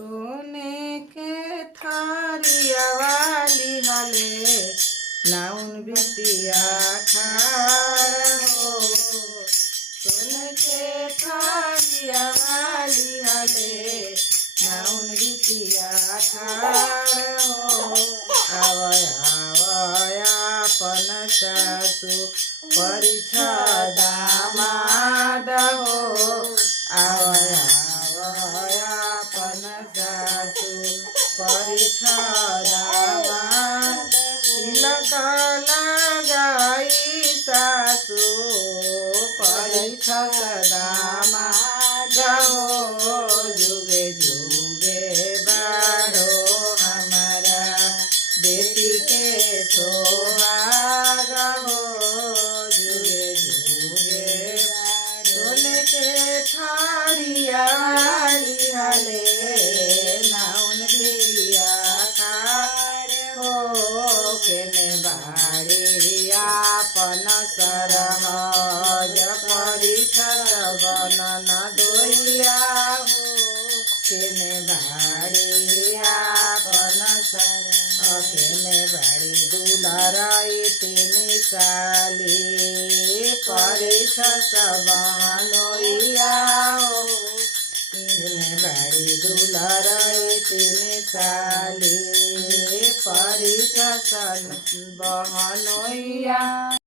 सोने के थारिया वाली हले नाउन बिटिया खार हो। सोने के थारिया वाली हले नाउन बिटिया खार हो। आवया आवया अपन सासु परीक्षा दामाद हो। आवया आवया अपन सासु परीक्षा दामाद। तिलक लगाई सासु परीक्षा दामाद हो। जुगे जुगे बाढ़ो हमारा बेटी के सोहाग हो। जुगे जुगे सोने के थारिया वाली हले नाउन बिटिया खार हो। केने बाड़ी आपन सरहज परिछत बनन दोइया हो। केने बाड़ी आपन केने बाड़ी दुलाराई तीन साली परिछत बनोइया हो। केने बाड़ी दुलाराई तीन साली परिछत बनोइया।